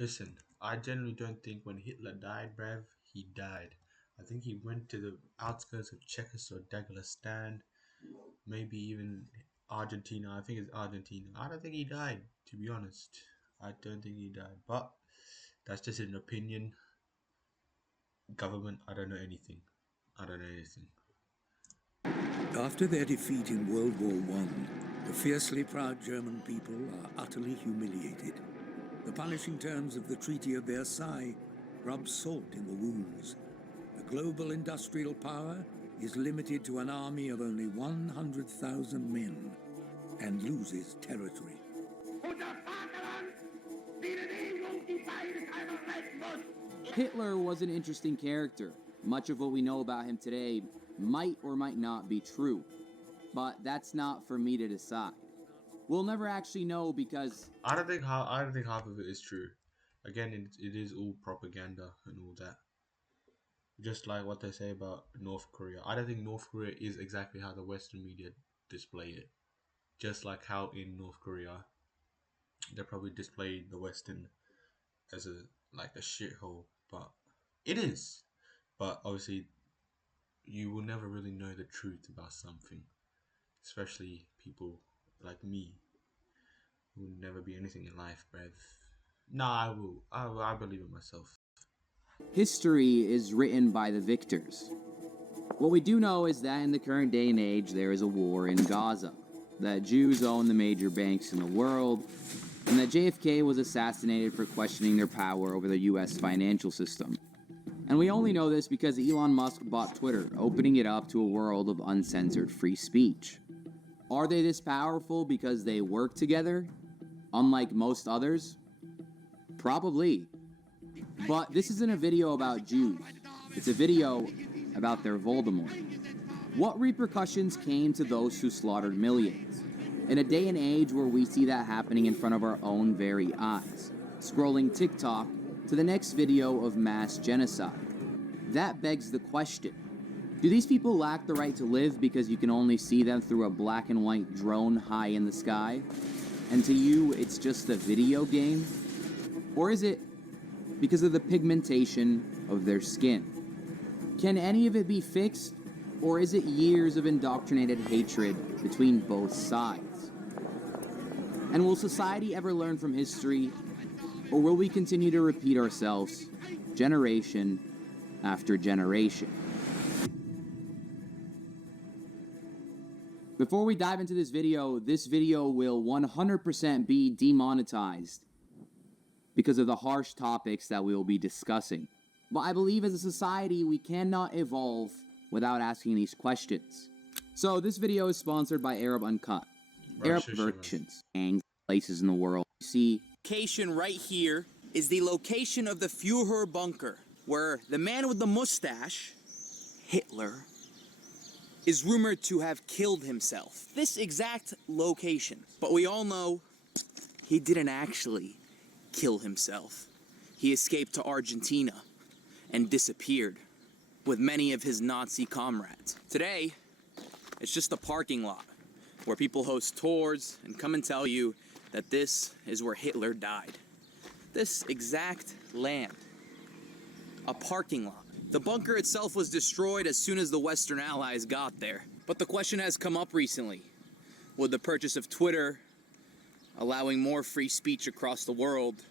Listen, I generally don't think when Hitler died, bruv, he died. I think he went to the outskirts of Czechoslovakia, maybe even Argentina. I think it's Argentina. I don't think he died, to be honest. I don't think he died. But that's just an opinion. Government, I don't know anything. I don't know anything. After their defeat in World War I, the fiercely proud German people are utterly humiliated. The punishing terms of the Treaty of Versailles rub salt in the wounds. The global industrial power is limited to an army of only 100,000 men and loses territory. Hitler was an interesting character. Much of what we know about him today might or might not be true. But that's not for me to decide. We'll never actually know because I don't think half of it is true. Again, it is all propaganda and all that. Just like what they say about North Korea. I don't think North Korea is exactly how the Western media display it. Just like how in North Korea they probably display the Western as a shithole, but it is. But obviously, you will never really know the truth about something, especially people like me who will never be anything in life, bruv. Nah, I will. I believe in myself. history is written by the victors. What we do know is that in the current day and age, there is a war in Gaza, that Jews own the major banks in the world, and that JFK was assassinated for questioning their power over the US financial system. And we only know this because Elon Musk bought Twitter, opening it up to a world of uncensored free speech. Are they this powerful because they work together, unlike most others? Probably. But this isn't a video about Jews. It's a video about their Voldemort. What repercussions came to those who slaughtered millions? In a day and age where we see that happening in front of our own very eyes, scrolling TikTok to the next video of mass genocide. That begs the question, do these people lack the right to live because you can only see them through a black and white drone high in the sky? And to you, it's just a video game? Or is it because of the pigmentation of their skin? Can any of it be fixed? Or is it years of indoctrinated hatred between both sides? And will society ever learn from history? Or will we continue to repeat ourselves generation after generation? Before we dive into this video will 100% be demonetized because of the harsh topics that we will be discussing. But I believe as a society we cannot evolve without asking these questions. So this video is sponsored by Arab Uncut. Arab versions and places in the world. You see, Location right here is the location of the Führer bunker, where the man with the mustache, Hitler, is rumored to have killed himself. This exact location. But we all know he didn't actually kill himself. He escaped to Argentina and disappeared with many of his Nazi comrades. Today, it's just a parking lot where people host tours and come and tell you that this is where Hitler died. This exact land. A parking lot. The bunker itself was destroyed as soon as the Western Allies got there. But the question has come up recently, with the purchase of Twitter, allowing more free speech across the world.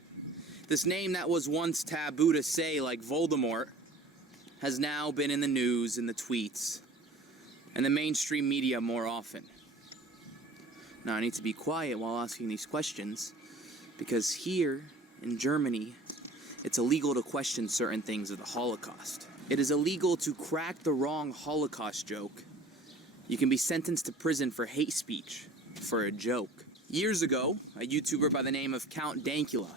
This name that was once taboo to say, like Voldemort, has now been in the news, in the tweets, and the mainstream media more often. Now I need to be quiet while asking these questions, because here in Germany, it's illegal to question certain things of the Holocaust. It is illegal to crack the wrong Holocaust joke. You can be sentenced to prison for hate speech, for a joke. Years ago, a YouTuber by the name of Count Dankula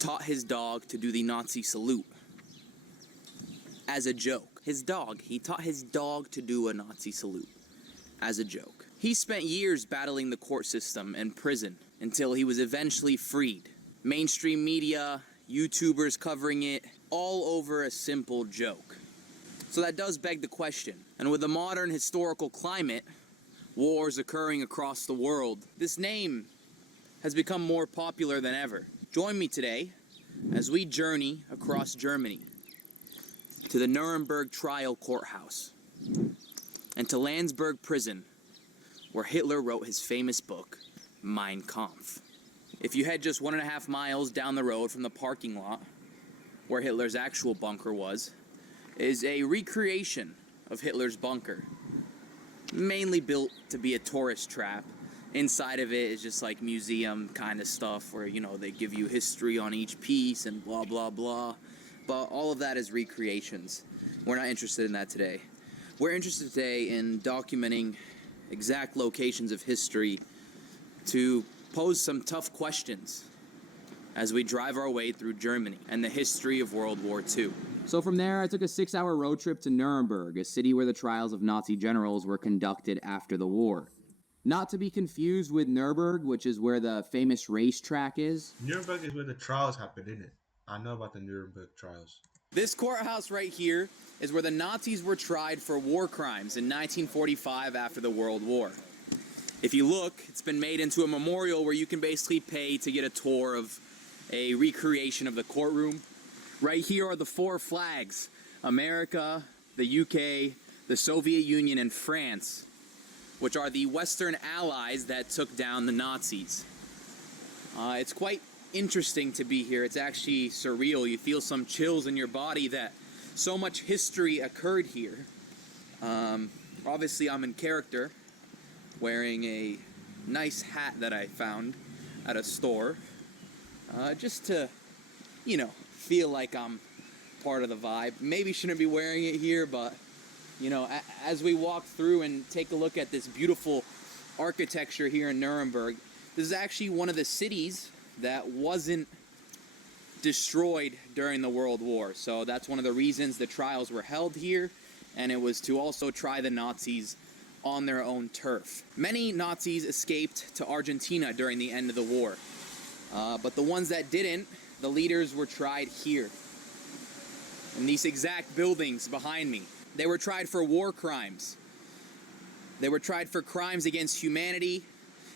taught his dog to do the Nazi salute. As a joke. He taught his dog to do a Nazi salute. As a joke. He spent years battling the court system and prison until he was eventually freed. Mainstream media, YouTubers covering it, all over a simple joke. So that does beg the question. And with the modern historical climate, wars occurring across the world, this name has become more popular than ever. Join me today as we journey across Germany to the Nuremberg Trial Courthouse and to Landsberg Prison, where Hitler wrote his famous book, Mein Kampf. If you head just 1.5 miles down the road from the parking lot, where Hitler's actual bunker was, is a recreation of Hitler's bunker, mainly built to be a tourist trap. Inside of it is just like museum kind of stuff where, you know, they give you history on each piece and blah, blah, blah. But all of that is recreations. We're not interested in that today. We're interested today in documenting exact locations of history to pose some tough questions as we drive our way through Germany and the history of World War II. So from there, I took a 6-hour road trip to Nuremberg, a city where the trials of Nazi generals were conducted after the war. Not to be confused with Nuremberg, which is where the famous racetrack is. Nuremberg is where the trials happen, isn't it? I know about the Nuremberg trials. This courthouse right here is where the Nazis were tried for war crimes in 1945 after the World War. If you look, it's been made into a memorial where you can basically pay to get a tour of a recreation of the courtroom. Right here are the 4 flags: America, the UK, the Soviet Union, and France, which are the Western allies that took down the Nazis. It's quite interesting to be here. It's actually surreal. You feel some chills in your body that so much history occurred here. Obviously, I'm in character, wearing a nice hat that I found at a store, just to, you know, feel like I'm part of the vibe. Maybe shouldn't be wearing it here, but, you know, as we walk through and take a look at this beautiful architecture here in Nuremberg, this is actually one of the cities that wasn't destroyed during the World War. So that's one of the reasons the trials were held here, and it was to also try the Nazis on their own turf. Many Nazis escaped to Argentina during the end of the war, but the ones that didn't, the leaders were tried here, in these exact buildings behind me. They were tried for war crimes. They were tried for crimes against humanity,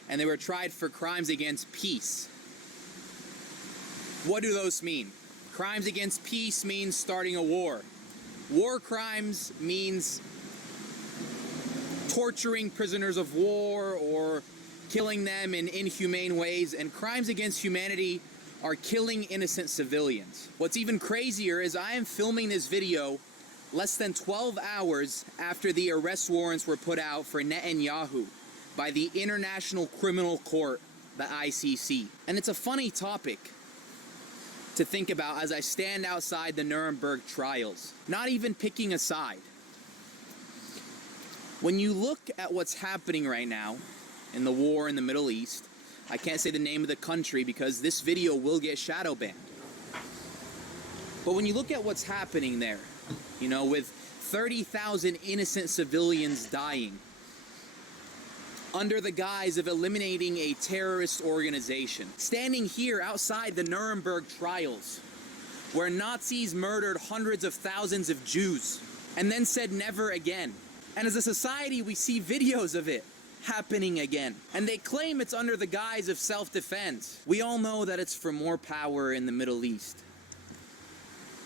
and they were tried for crimes against peace. What do those mean? Crimes against peace means starting a war. War crimes means torturing prisoners of war or killing them in inhumane ways, and crimes against humanity are killing innocent civilians. What's even crazier is I am filming this video less than 12 hours after the arrest warrants were put out for Netanyahu by the International Criminal Court, the ICC. And it's a funny topic to think about as I stand outside the Nuremberg trials, not even picking a side. When you look at what's happening right now in the war in the Middle East, I can't say the name of the country because this video will get shadow banned. But when you look at what's happening there, you know, with 30,000 innocent civilians dying under the guise of eliminating a terrorist organization, standing here outside the Nuremberg trials, where Nazis murdered hundreds of thousands of Jews and then said never again. And as a society, we see videos of it happening again. And they claim it's under the guise of self-defense. We all know that it's for more power in the Middle East.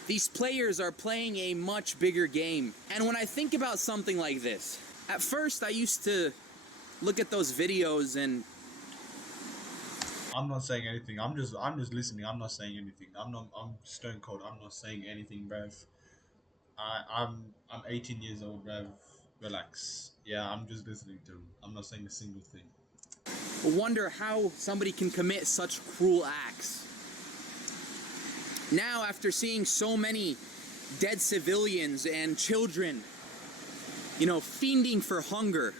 These players are playing a much bigger game. And when I think about something like this, at first I used to look at those videos and I'm not saying anything. I'm just listening. I'm not saying anything. I'm stone cold. I'm not saying anything, Rev. I'm 18 years old, Rev. Relax. Yeah, I'm just listening to him. I'm not saying a single thing. wonder how somebody can commit such cruel acts. Now, after seeing so many dead civilians and children, you know, fiending for hunger,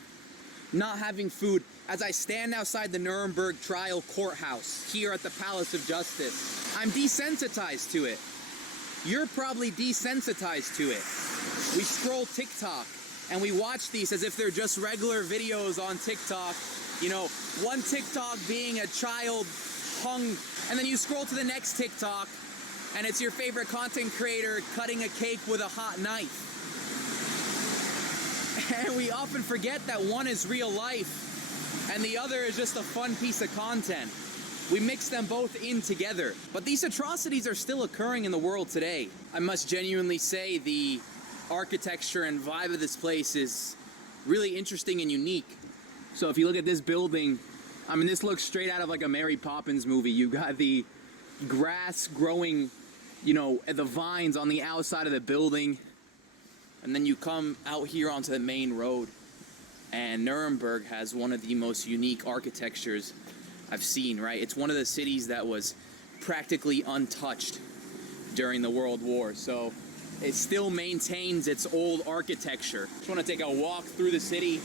not having food, as I stand outside the Nuremberg trial courthouse here at the Palace of Justice, I'm desensitized to it. You're probably desensitized to it. We scroll TikTok and we watch these as if they're just regular videos on TikTok. You know, one TikTok being a child hung, and then you scroll to the next TikTok and it's your favorite content creator cutting a cake with a hot knife. And we often forget that one is real life and the other is just a fun piece of content. We mix them both in together. But these atrocities are still occurring in the world today. I must genuinely say the architecture and vibe of this place is really interesting and unique. So if you look at this building, I mean, this looks straight out of like a Mary Poppins movie. You got the grass growing, you know, the vines on the outside of the building. And then you come out here onto the main road. And Nuremberg has one of the most unique architectures I've seen, right? It's one of the cities that was practically untouched during the World War. So it still maintains its old architecture. Just want to take a walk through the city.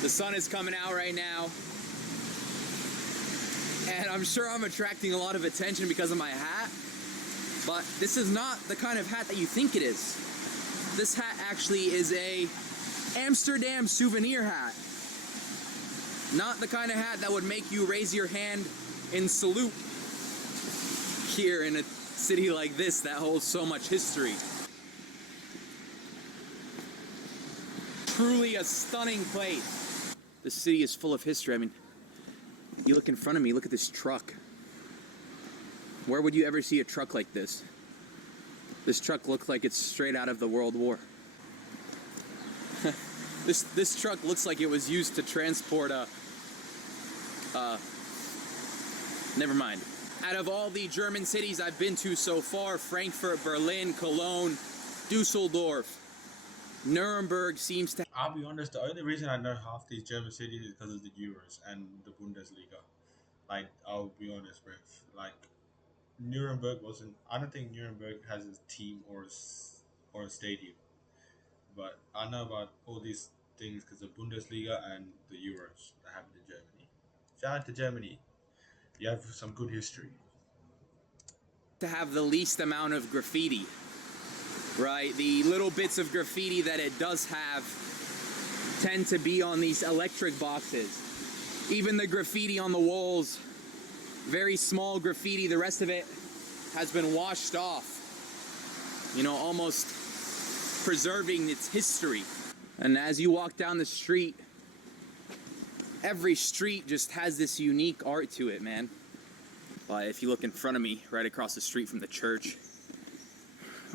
The sun is coming out right now. And I'm sure I'm attracting a lot of attention because of my hat. But this is not the kind of hat that you think it is. This hat actually is a Amsterdam souvenir hat. Not the kind of hat that would make you raise your hand in salute here in a city like this that holds so much history. Truly a stunning place. The city is full of history. I mean, you look in front of me, look at this truck. Where would you ever see a truck like this? This truck looks like it's straight out of the World War. This truck looks like it was used to transport never mind. Out of all the German cities I've been to so far, Frankfurt, Berlin, Cologne, Dusseldorf, Nuremberg seems to... I'll be honest, the only reason I know half these German cities is because of the Euros and the Bundesliga. Like, I'll be honest, bro. Like, Nuremberg wasn't... I don't think Nuremberg has a team or a stadium. But I know about all these things because of Bundesliga and the Euros that happened in Germany. Shout out to Germany. You have some good history. to have the least amount of graffiti, right? The little bits of graffiti that it does have tend to be on these electric boxes. Even the graffiti on the walls, very small graffiti, the rest of it has been washed off, you know, almost preserving its history. And as you walk down the street, every street just has this unique art to it, man. But if you look in front of me, right across the street from the church,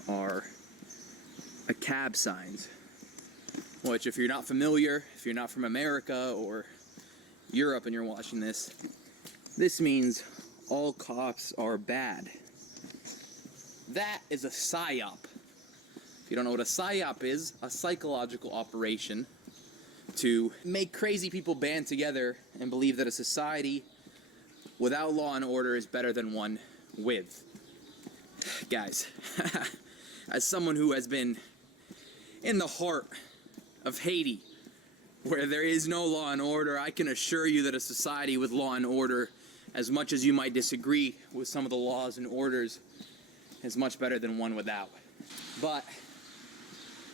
are cab signs, which if you're not familiar, if you're not from America or Europe and you're watching this, this means all cops are bad. That is a psyop. If you don't know what a psyop is, a psychological operation to make crazy people band together and believe that a society without law and order is better than one with. Guys, as someone who has been in the heart of Haiti, where there is no law and order, I can assure you that a society with law and order, as much as you might disagree with some of the laws and orders, is much better than one without. But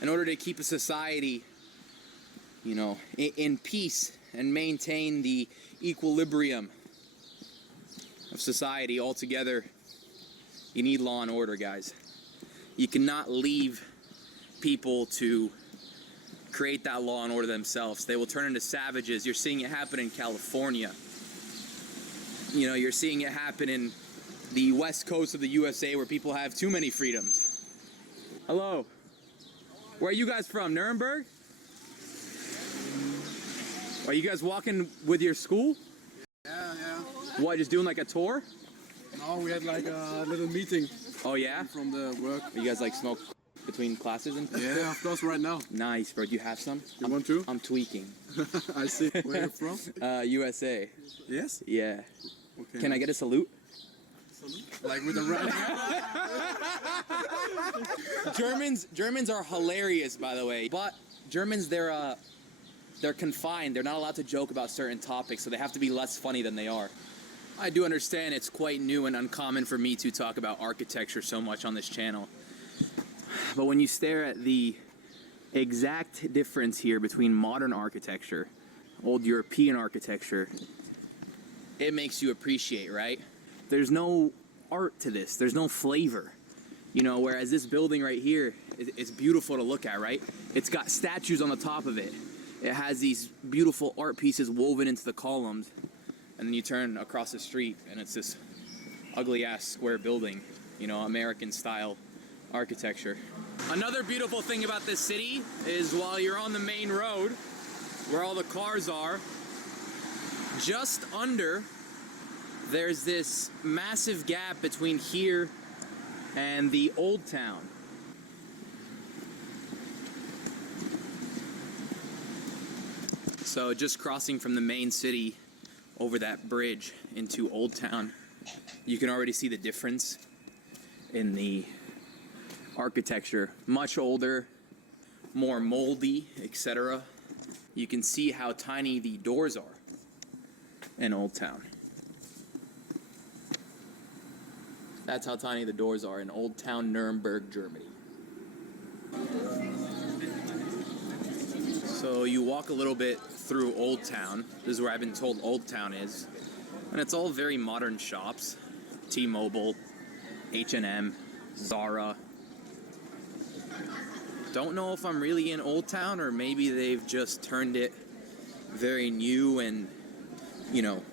in order to keep a society, you know, in peace and maintain the equilibrium of society altogether, you need law and order, guys. You cannot leave people to create that law and order themselves. They will turn into savages. You're seeing it happen in California. You know, you're seeing it happen in the west coast of the USA where people have too many freedoms. Hello. Where are you guys from? Nuremberg? Are you guys walking with your school? Yeah. What, just doing like a tour? No, we had like a little meeting Oh yeah? from the work. You guys like smoke between classes and Yeah, of course, right now. Nice, bro. Do you have some? You want to? I'm tweaking. I see. Where you from? USA. Yes? Yeah. Okay. Can I get a salute? Like with the right hand? Germans are hilarious, by the way. But Germans, they're confined. They're not allowed to joke about certain topics, so they have to be less funny than they are. I do understand it's quite new and uncommon for me to talk about architecture so much on this channel. But when you stare at the exact difference here between modern architecture, old European architecture, it makes you appreciate, right? There's no art to this. There's no flavor. You know, whereas this building right here, it's beautiful to look at, right? It's got statues on the top of it. It has these beautiful art pieces woven into the columns. and then you turn across the street and it's this ugly ass square building, you know, American style architecture. Another beautiful thing about this city is while you're on the main road where all the cars are, just under there's this massive gap between here and the old town. So just crossing from the main city over that bridge into Old Town, you can already see the difference in the architecture. Much older, more moldy, etc. You can see how tiny the doors are in Old Town. That's how tiny the doors are in Old Town, Nuremberg, Germany. So you walk a little bit through Old Town. This is where I've been told Old Town is. And it's all very modern shops. T-Mobile, H&M, Zara. Don't know if I'm really in Old Town or maybe they've just turned it very new and, you know,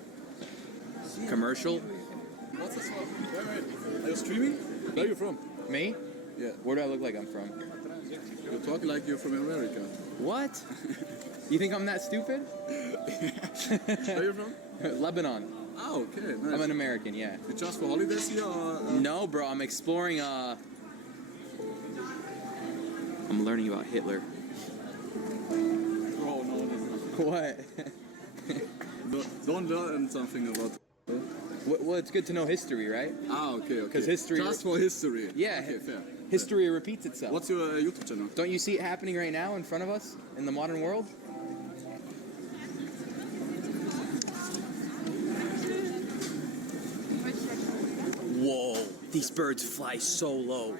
commercial. What's this one? Are you streaming? Where are you from? Me? Yeah. Where do I look like I'm from? You talk like you're from America. What? You think I'm that stupid? Where are you from? Lebanon. Oh, okay, nice. I'm an American, yeah. You just for holidays here or? No, bro, I'm exploring, I'm learning about Hitler. Oh, no. What? Don't learn something about. Well, it's good to know history, right? Ah, okay. 'Cause history- Just for history. Yeah. Okay, fair. History repeats itself. What's your YouTube channel? Don't you see it happening right now in front of us in the modern world? Whoa, these birds fly so low.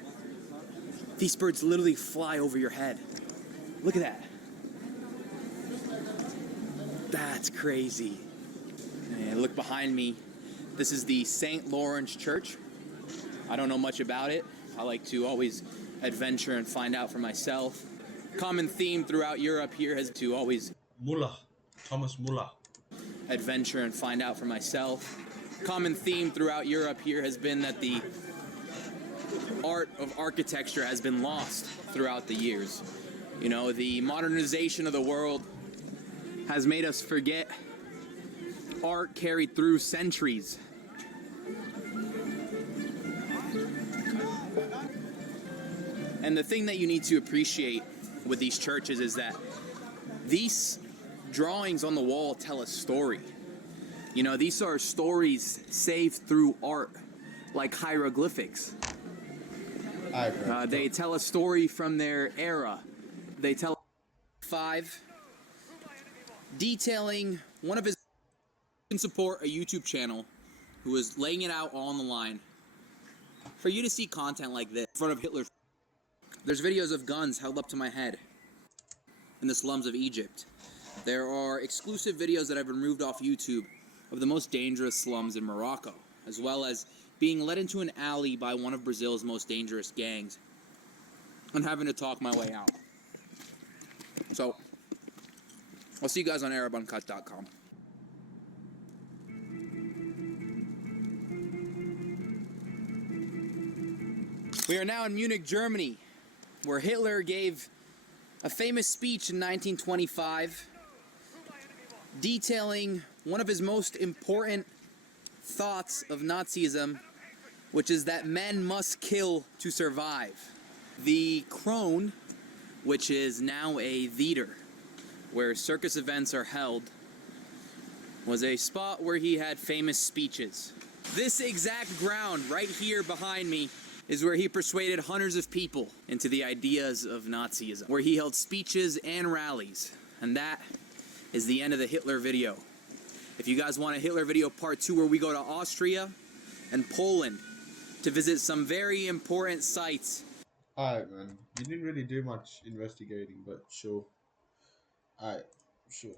These birds literally fly over your head. Look at that. That's crazy. And look behind me. This is the St. Lawrence Church. I don't know much about it. I like to always adventure and find out for myself. Common theme throughout Europe here has to always Muller, Thomas Muller. adventure and find out for myself. Common theme throughout Europe here has been that the art of architecture has been lost throughout the years. You know, the modernization of the world has made us forget art carried through centuries. And the thing that you need to appreciate with these churches is that these drawings on the wall tell a story. You know, these are stories saved through art, like hieroglyphics. They tell a story from their era. They tell 5 detailing one of his can support a YouTube channel who is laying it out all on the line for you to see content like this in front of Hitler. There's videos of guns held up to my head in the slums of Egypt. There are exclusive videos that I've removed off YouTube of the most dangerous slums in Morocco, as well as being led into an alley by one of Brazil's most dangerous gangs and having to talk my way out. So, I'll see you guys on ArabUncut.com. We are now in Munich, Germany, where Hitler gave a famous speech in 1925 detailing one of his most important thoughts of Nazism, which is that men must kill to survive. The Krone, which is now a theater where circus events are held, was a spot where he had famous speeches. This exact ground right here behind me is where he persuaded hundreds of people into the ideas of Nazism, where he held speeches and rallies. And that is the end of the Hitler video. If you guys want a Hitler video part 2 where we go to Austria and Poland to visit some very important sites. Alright, man. You didn't really do much investigating, but sure. Alright, sure.